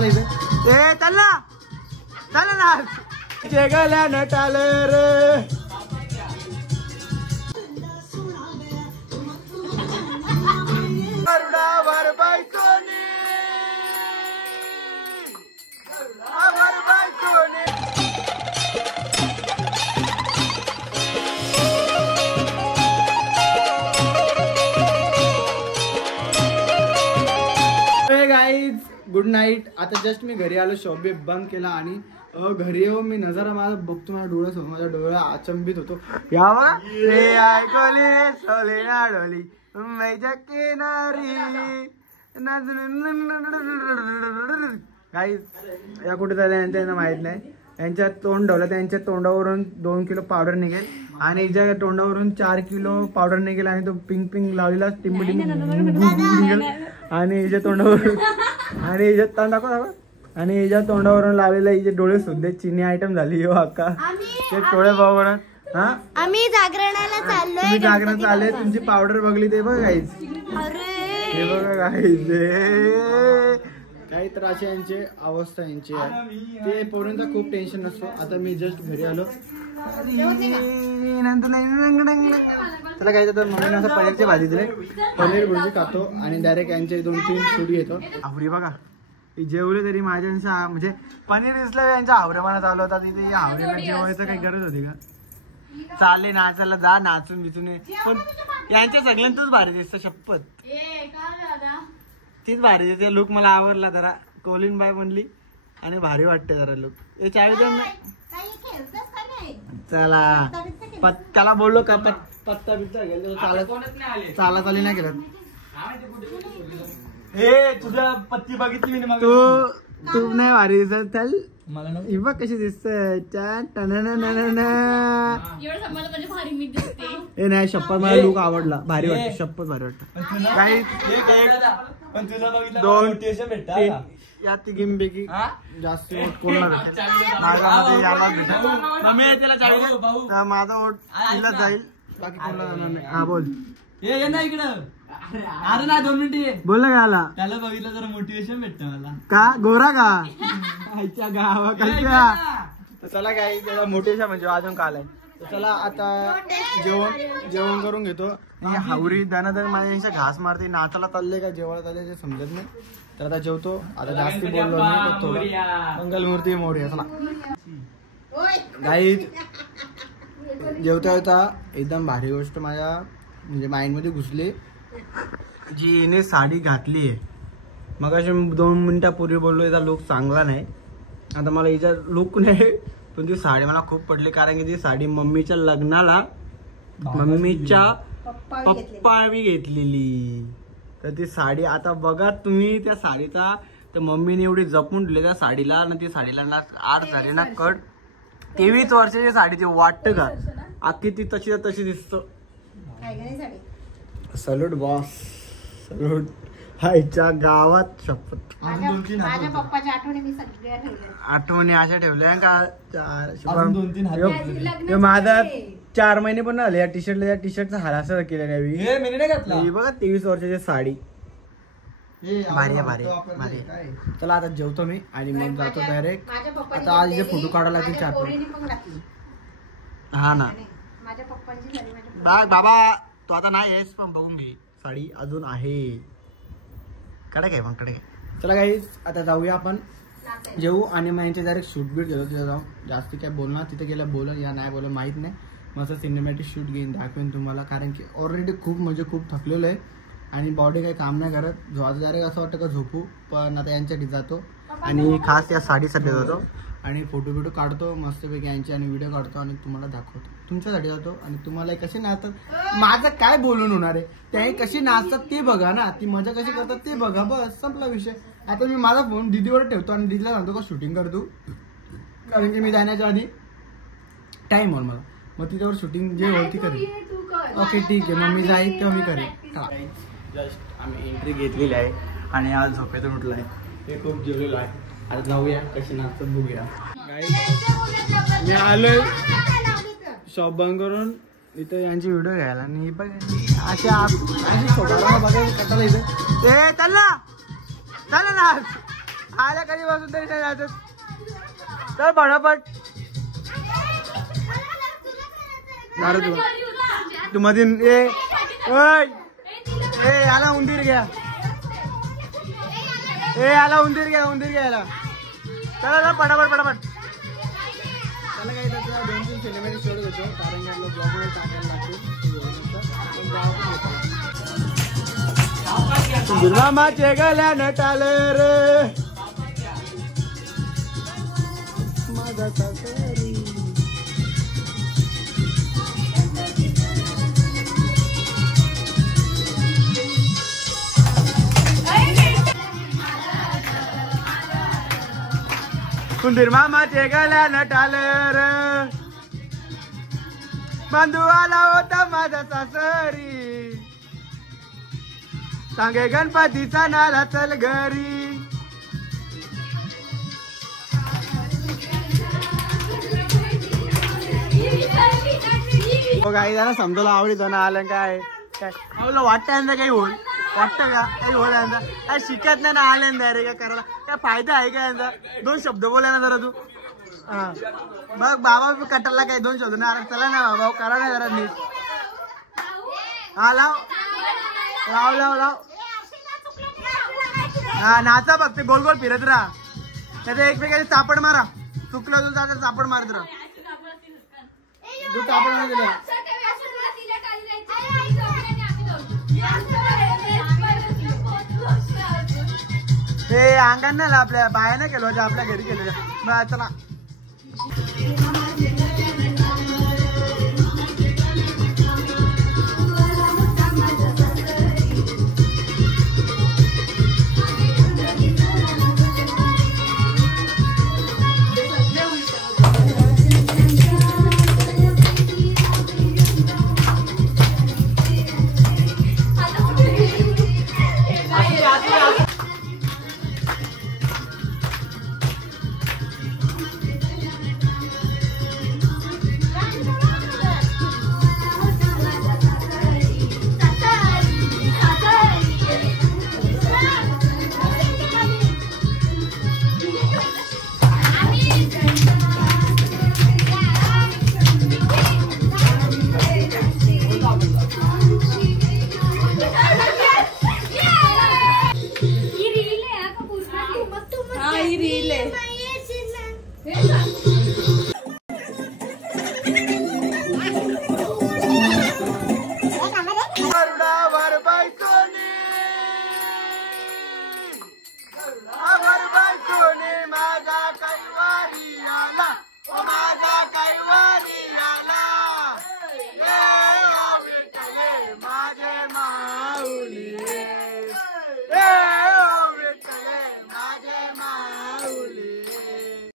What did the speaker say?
कटाला इथे ए चल ना जगाला नटाल रे गरुडावर बायकोनी गरुडावर बायकोनी गाईज गुड नाईट. आता जस्ट मी घरी आलो, शॉप बी बंद केला आणि घरी येऊन मी नजारा माझा बघतो, माझ्या डोळ्यासमोर माझ्या डोळ्या अचंबित होतो. गाईज या कुठे झाल्या यांना माहित नाही. यांच्या तोंड ढवलं, त्यांच्या तोंडावरून 2 किलो पावडर निघेल आणि हिच्या तोंडावरून 4 किलो पावडर निघेल आणि तो पिंक पिंक लावलेला टिंब निघेल आणि हिच्या तोंडावरून आणि हिच्यात तोंड दाखव आणि हिच्या तोंडावरून लावलेला हिचे डोळे सुद्धा चिनी आयटम झाली हो अक्का. ते डोळे बघा. हा आम्ही जागरणाला चाललोय. तुम्ही जागरण चालले, तुमची पावडर बघली ते बघा गाईज, हे बघा गाईज. काही तर अशी यांची अवस्था यांची आहे. ते पोरांचा खूप टेन्शन नसतो. आता मी जस्ट घरी आलो. त्याला काय तर मम्मीने असं पनीरची भाजी दिली, पनीर भुर्जी खातो आणि डायरेक्ट यांचे 2-3 शूट घेतो. आवरी बघा जेवले तरी माझ्या म्हणजे पनीर दिसलं यांच्या आवरेपणा चालू होता. तिथे आवरेला जेवायचं काही गरज होती का? चालले नाचायला जा, नाचून बिचून. पण यांच्या सगळ्यांतच भारी दिसतं शपथ. तीच भारी दिसते. लुक मला आवडला जरा. कोलिन बाय म्हणली आणि भारी वाटते जरा लुक. हे चावी चला त्याला बोललो का पत्ता बित्ता गेलो चाला चाली नाही केलं. हे तुझ्या पत्ती बघितली मी तू नाही भारी दिसत. चल मला बघ कशी दिसत. हे नाही शपथ मला लुक आवडला, भारी वाटत. शपथ भारी वाटत. काही 2 या तिघींपैकी जास्त वोट कोणाला भेटेल. माझा वोट तिला जाईल, बाकी कोणाला जाणार नाही. हा बोल. ये ना इकडं. अरे ना 2 मिनिट बोल ना गाला. त्याला बघितलं जरा मोटिवेशन भेटतं मला. का गोरा का आईच्या गावा. चला काय त्याला मोटिवेशन म्हणजे अजून काल. चला आता जेवण करून घेतो. हावरी दानादार माझ्या घास मारते. नाचाला चालले का जेवायला चालले ते समजत नाही. तर आता जेवतो. आता जास्त बोललो नाही, थोडं मंगलमूर्ती मोरया. चला गाईज जेवता जेवता एकदम भारी गोष्ट माझ्या म्हणजे माइंड मध्ये घुसली. जी हिने साडी घातली आहे. मग अशी 2 मिनिटापूर्वी बोललो याचा लुक चांगला नाही. आता मला हिचा लुक नाही पण ती साडी मला खूप पडली. कारण की ती साडी मम्मीच्या लग्नाला मम्मीच्या पप्पावी घेतलेली. तर ती साडी आता बघा तुम्ही त्या साडीचा. तर मम्मीने एवढी जपून ठेवली त्या साडीला आणि ती साडीला ना 8 झाली ना कट. 23 वर्षाची साडी ती वाटतं का अख्खी ती तशी दिसतो. Salute boss salute. हायच्या गावात शपथ. आठवणी अशा ठेवल्या का. माझा 4 महिने पण आले या टी शर्टला. या टी शर्टचा हार असं केलं नाही बघा. 23 वर्षाची साडी भारी भारी भारी. चला आता जेवतो मी आणि मग जातो डायरेक्ट. आता आज जे फोटो काढायला लागतील 4. हा ना बाबा तो आता नाही आहेस पण बघून घे. साडी अजून आहे. कडे काय मग कडे. चला काही आता जाऊया आपण जेवू आणि मग यांचे डायरेक्ट शूट बीट गेलो. तिथे जाऊ. जास्त काय बोलणार तिथे गेलं बोलन या नाही बोल माहित नाही. मस्त सिनेमॅटिक शूट घेईन दाखवेन तुम्हाला. कारण की ऑलरेडी खूप म्हणजे खूप थकलेलो आहे आणि बॉडी काही काम नाही करत. आज डायरेक्ट असं वाटतं का झोपू. पण आता यांच्यासाठी जातो आणि खास या साडीसाठी जातो आणि फोटो बिटो काढतो मस्तपैकी यांचे आणि व्हिडिओ काढतो आणि तुम्हाला दाखवतो. तुमच्यासाठी जातो आणि तुम्हाला कसे नाचतात माझं काय बोलून होणार आहे. त्याही कशी नाचतात ते बघा ना. ती मजा कशी करतात ते बघा. बस संपला विषय. आता मी माझा फोन दीदीवर ठेवतो आणि दीदीला सांगतो का शूटिंग कर तू. कारण की मी जाण्याच्या आधी टाइम होईल मला. मग तिच्यावर शूटिंग जे होती करेल. ओके ठीक आहे. मग मी जाईल तेव्हा मी करेन. जस्ट आम्ही एंट्री घेतलेली आहे आणि आज झोपेतून उठलो आहे. ते खूप जेवलेलं आहे. आता जाऊया कशी नाचतात बघूया. मी आलोय शॉप बंद करून इथं यांची व्हिडिओ घ्यायला आणि बघ अशा बघायला कटाला इथे. चल ना खायला कधी बसून तरी नाही जायचं तर पटापट तू मध्ये याला उंदीर घ्या याला उंदीर घ्या याला चला पटापट त्याला काही त्याचा 2-3 सिनेमॅटिक शॉट घेतो कारण की आपलं ब्लॉग मध्ये टाकायला लागतो दुर्गामाचे गल्या नटाल रे माझा सासरी कुंदीर मामाचे गल्या नटाल रे बांधू आला होता माझा सासरी सांगे गणपतीचा नाला चल घरी काही जरा समजवलं आवडीत ना आलं काय काय वाटतं काही होईल वाटतं का काही होईल काय शिकत नाही ना आल्यांदा रे काय करायला काय फायदा आहे का यांचा 2 शब्द बोला ना जरा तू हा बघ बाबा कटाला काय 2 शब्द ना चला ना बाबा करा ना जरा नीट हा लाव हा नाचा बघ ते गोल गोल फिरत राहा त्याचा एकमेकाची चापड मारा चुकलं तुझा चापड मारत राहा तू चापड मार दिलं ते अंगण नाही आपल्या बाया नाही केलं आपल्या घरी केलं चला